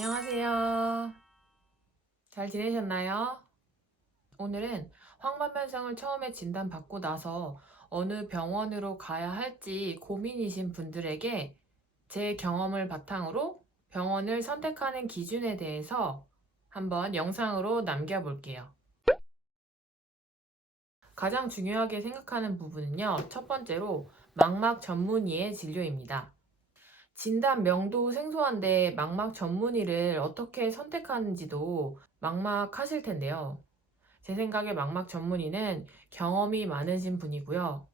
안녕하세요. 잘 지내셨나요? 오늘은 황반변성을 처음에 진단받고 나서 어느 병원으로 가야 할지 고민이신 분들에게 제 경험을 바탕으로 병원을 선택하는 기준에 대해서 한번 영상으로 남겨볼게요. 가장 중요하게 생각하는 부분은요, 첫 번째로 망막 전문의의 진료입니다. 진단명도 생소한데 망막 전문의를 어떻게 선택하는지도 막막하실 텐데요. 제 생각에 망막 전문의는 경험이 많으신 분이고요.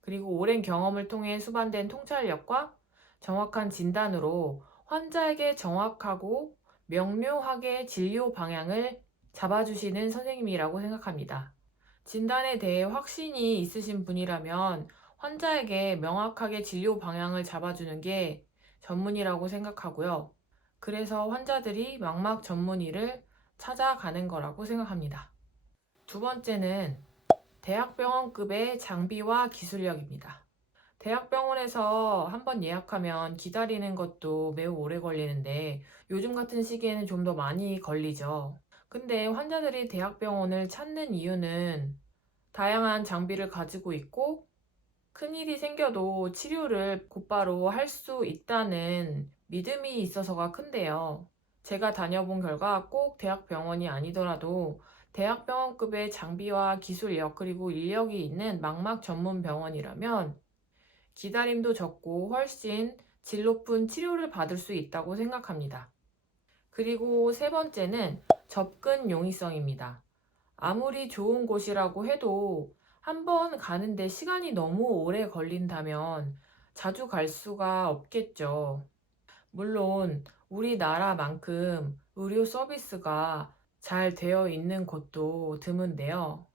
그리고 오랜 경험을 통해 수반된 통찰력과 정확한 진단으로 환자에게 정확하고 명료하게 진료 방향을 잡아주시는 선생님이라고 생각합니다. 진단에 대해 확신이 있으신 분이라면 환자에게 명확하게 진료 방향을 잡아주는 게 전문이라고 생각하고요. 그래서 환자들이 망막 전문의를 찾아가는 거라고 생각합니다. 두 번째는 대학병원급의 장비와 기술력입니다. 대학병원에서 한번 예약하면 기다리는 것도 매우 오래 걸리는데 요즘 같은 시기에는 좀 더 많이 걸리죠. 근데 환자들이 대학병원을 찾는 이유는 다양한 장비를 가지고 있고 큰일이 생겨도 치료를 곧바로 할 수 있다는 믿음이 있어서가 큰데요. 제가 다녀본 결과 꼭 대학병원이 아니더라도 대학병원급의 장비와 기술력 그리고 인력이 있는 망막 전문 병원이라면 기다림도 적고 훨씬 질 높은 치료를 받을 수 있다고 생각합니다. 그리고 세 번째는 접근 용이성입니다. 아무리 좋은 곳이라고 해도 한 번 가는데 시간이 너무 오래 걸린다면 자주 갈 수가 없겠죠. 물론 우리나라만큼 의료 서비스가 잘 되어 있는 곳도 드문데요.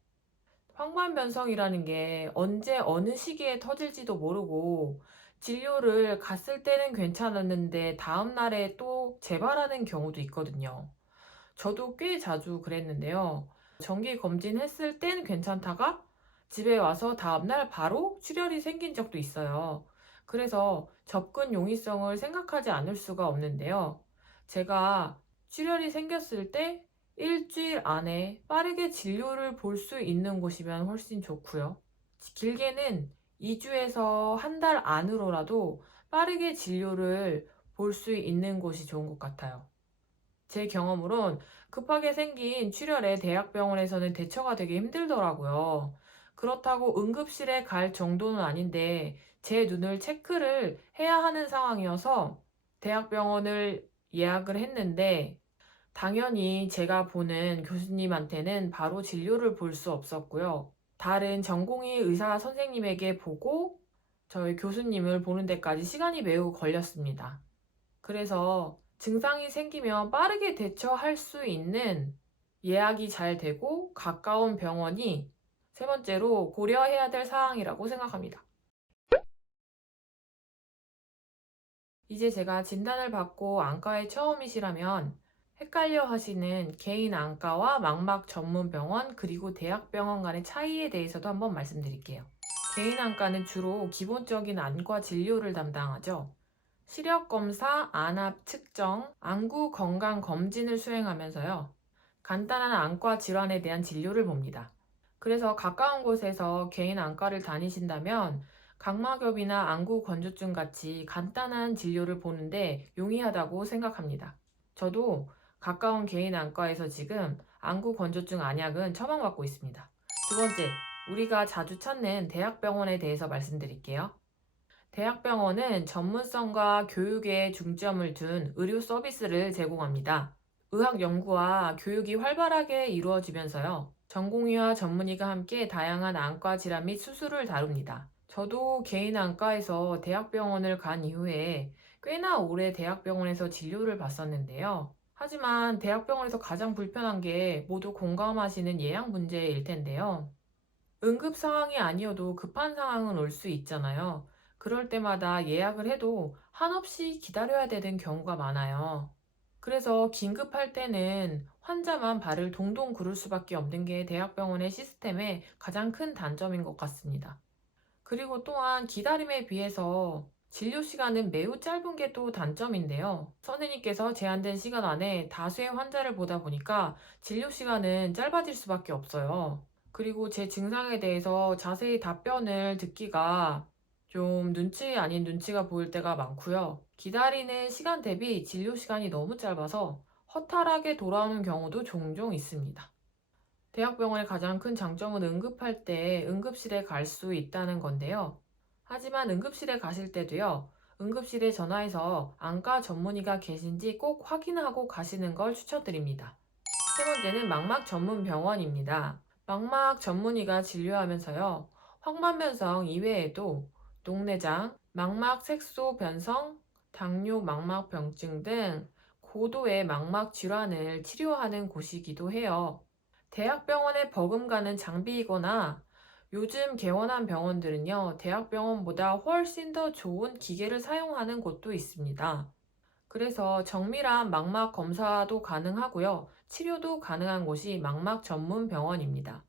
황반변성이라는 게 언제 어느 시기에 터질지도 모르고 진료를 갔을 때는 괜찮았는데 다음 날에 또 재발하는 경우도 있거든요. 저도 꽤 자주 그랬는데요. 정기 검진했을 땐 괜찮다가 집에 와서 다음날 바로 출혈이 생긴 적도 있어요. 그래서 접근 용이성을 생각하지 않을 수가 없는데요. 제가 출혈이 생겼을 때 일주일 안에 빠르게 진료를 볼 수 있는 곳이면 훨씬 좋고요. 길게는 2주에서 한 달 안으로라도 빠르게 진료를 볼 수 있는 곳이 좋은 것 같아요. 제 경험으론 급하게 생긴 출혈에 대학병원에서는 대처가 되게 힘들더라고요. 그렇다고 응급실에 갈 정도는 아닌데 제 눈을 체크를 해야 하는 상황이어서 대학병원을 예약을 했는데 당연히 제가 보는 교수님한테는 바로 진료를 볼 수 없었고요. 다른 전공의 의사 선생님에게 보고 저희 교수님을 보는 데까지 시간이 매우 걸렸습니다. 그래서 증상이 생기면 빠르게 대처할 수 있는 예약이 잘 되고 가까운 병원이 세 번째로 고려해야 될 사항이라고 생각합니다. 이제 제가 진단을 받고 안과에 처음이시라면 헷갈려 하시는 개인 안과와 망막 전문 병원 그리고 대학병원 간의 차이에 대해서도 한번 말씀드릴게요. 개인 안과는 주로 기본적인 안과 진료를 담당하죠. 시력 검사, 안압 측정, 안구 건강 검진을 수행하면서요. 간단한 안과 질환에 대한 진료를 봅니다. 그래서 가까운 곳에서 개인 안과를 다니신다면 각막염이나 안구 건조증 같이 간단한 진료를 보는데 용이하다고 생각합니다. 저도 가까운 개인 안과에서 지금 안구 건조증 안약은 처방받고 있습니다. 두 번째, 우리가 자주 찾는 대학병원에 대해서 말씀드릴게요. 대학병원은 전문성과 교육에 중점을 둔 의료 서비스를 제공합니다. 의학 연구와 교육이 활발하게 이루어지면서요. 전공의와 전문의가 함께 다양한 안과 질환 및 수술을 다룹니다. 저도 개인 안과에서 대학병원을 간 이후에 꽤나 오래 대학병원에서 진료를 받았는데요. 하지만 대학병원에서 가장 불편한 게 모두 공감하시는 예약 문제일 텐데요. 응급 상황이 아니어도 급한 상황은 올 수 있잖아요. 그럴 때마다 예약을 해도 한없이 기다려야 되는 경우가 많아요. 그래서 긴급할 때는 환자만 발을 동동 구를 수밖에 없는 게 대학병원의 시스템의 가장 큰 단점인 것 같습니다. 그리고 또한 기다림에 비해서 진료 시간은 매우 짧은 게 또 단점인데요. 선생님께서 제한된 시간 안에 다수의 환자를 보다 보니까 진료 시간은 짧아질 수밖에 없어요. 그리고 제 증상에 대해서 자세히 답변을 듣기가 좀 눈치 아닌 눈치가 보일 때가 많고요. 기다리는 시간 대비 진료 시간이 너무 짧아서 허탈하게 돌아오는 경우도 종종 있습니다. 대학병원의 가장 큰 장점은 응급할 때 응급실에 갈 수 있다는 건데요. 하지만 응급실에 가실 때도요, 응급실에 전화해서 안과 전문의가 계신지 꼭 확인하고 가시는 걸 추천드립니다. 세 번째는 망막 전문 병원입니다. 망막 전문의가 진료하면서요, 황반변성 이외에도 녹내장, 망막 색소 변성, 당뇨 망막병증 등 고도의 망막 질환을 치료하는 곳이기도 해요. 대학병원에 버금가는 장비이거나 요즘 개원한 병원들은요, 대학병원보다 훨씬 더 좋은 기계를 사용하는 곳도 있습니다. 그래서 정밀한 망막 검사도 가능하고요, 치료도 가능한 곳이 망막 전문 병원입니다.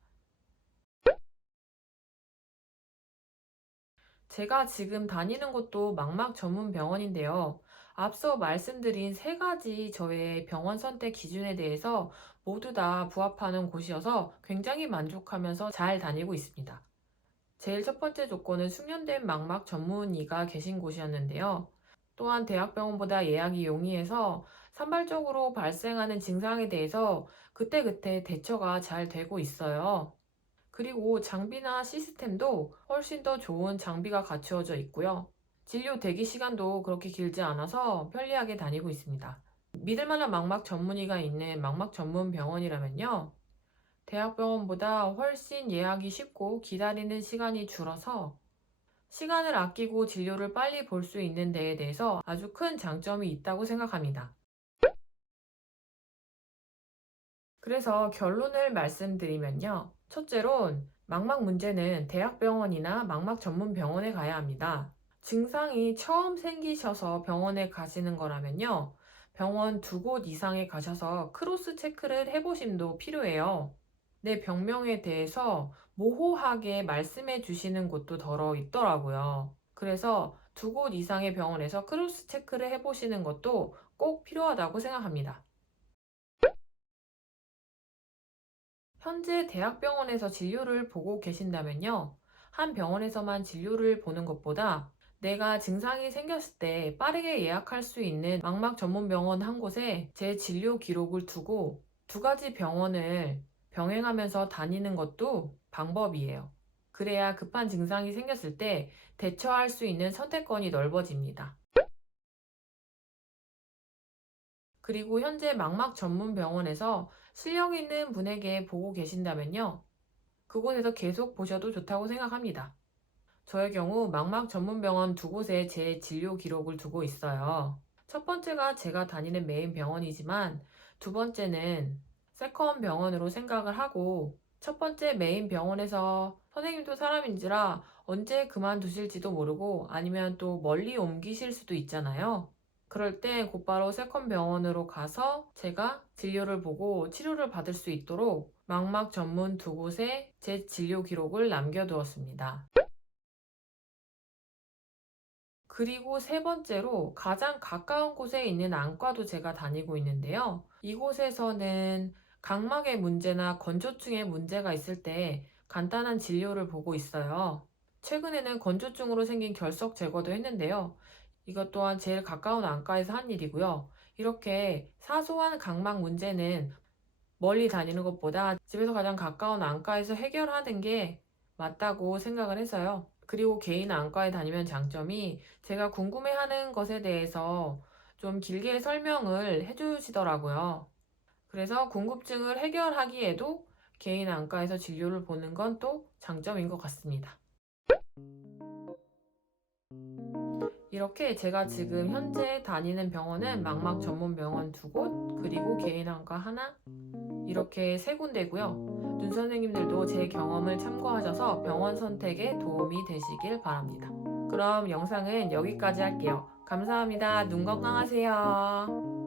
제가 지금 다니는 곳도 망막 전문 병원인데요. 앞서 말씀드린 세 가지 저의 병원 선택 기준에 대해서 모두 다 부합하는 곳이어서 굉장히 만족하면서 잘 다니고 있습니다. 제일 첫 번째 조건은 숙련된 망막 전문의가 계신 곳이었는데요. 또한 대학병원보다 예약이 용이해서 산발적으로 발생하는 증상에 대해서 그때그때 대처가 잘 되고 있어요. 그리고 장비나 시스템도 훨씬 더 좋은 장비가 갖추어져 있고요. 진료 대기 시간도 그렇게 길지 않아서 편리하게 다니고 있습니다. 믿을 만한 망막 전문의가 있는 망막 전문 병원이라면요, 대학병원보다 훨씬 예약이 쉽고 기다리는 시간이 줄어서 시간을 아끼고 진료를 빨리 볼 수 있는 데에 대해서 아주 큰 장점이 있다고 생각합니다. 그래서 결론을 말씀드리면요. 첫째론 망막 문제는 대학병원이나 망막 전문 병원에 가야 합니다. 증상이 처음 생기셔서 병원에 가시는 거라면요, 병원 두 곳 이상에 가셔서 크로스 체크를 해보심도 필요해요. 내 병명에 대해서 모호하게 말씀해 주시는 곳도 덜어 있더라고요. 그래서 두 곳 이상의 병원에서 크로스 체크를 해보시는 것도 꼭 필요하다고 생각합니다. 현재 대학병원에서 진료를 보고 계신다면요, 한 병원에서만 진료를 보는 것보다 내가 증상이 생겼을 때 빠르게 예약할 수 있는 망막 전문 병원 한 곳에 제 진료 기록을 두고 두 가지 병원을 병행하면서 다니는 것도 방법이에요. 그래야 급한 증상이 생겼을 때 대처할 수 있는 선택권이 넓어집니다. 그리고 현재 망막 전문 병원에서 실력 있는 분에게 보고 계신다면요, 그곳에서 계속 보셔도 좋다고 생각합니다. 저의 경우 망막 전문 병원 두 곳에 제 진료 기록을 두고 있어요. 첫 번째가 제가 다니는 메인 병원이지만 두 번째는 세컨 병원으로 생각을 하고, 첫 번째 메인 병원에서 선생님도 사람인지라 언제 그만두실지도 모르고 아니면 또 멀리 옮기실 수도 있잖아요. 그럴 때 곧바로 세컨 병원으로 가서 제가 진료를 보고 치료를 받을 수 있도록 망막 전문 두 곳에 제 진료 기록을 남겨두었습니다. 그리고 세 번째로 가장 가까운 곳에 있는 안과도 제가 다니고 있는데요. 이곳에서는 각막의 문제나 건조증의 문제가 있을 때 간단한 진료를 보고 있어요. 최근에는 건조증으로 생긴 결석 제거도 했는데요. 이것 또한 제일 가까운 안과에서 한 일이고요. 이렇게 사소한 각막 문제는 멀리 다니는 것보다 집에서 가장 가까운 안과에서 해결하는 게 맞다고 생각을 해서요. 그리고 개인 안과에 다니면 장점이 제가 궁금해하는 것에 대해서 좀 길게 설명을 해주시더라고요. 그래서 궁금증을 해결하기에도 개인 안과에서 진료를 보는 건 또 장점인 것 같습니다. 이렇게 제가 지금 현재 다니는 병원은 망막 전문 병원 두 곳, 그리고 개인 안과 하나, 이렇게 세 군데고요. 눈 선생님들도 제 경험을 참고하셔서 병원 선택에 도움이 되시길 바랍니다. 그럼 영상은 여기까지 할게요. 감사합니다. 눈 건강하세요.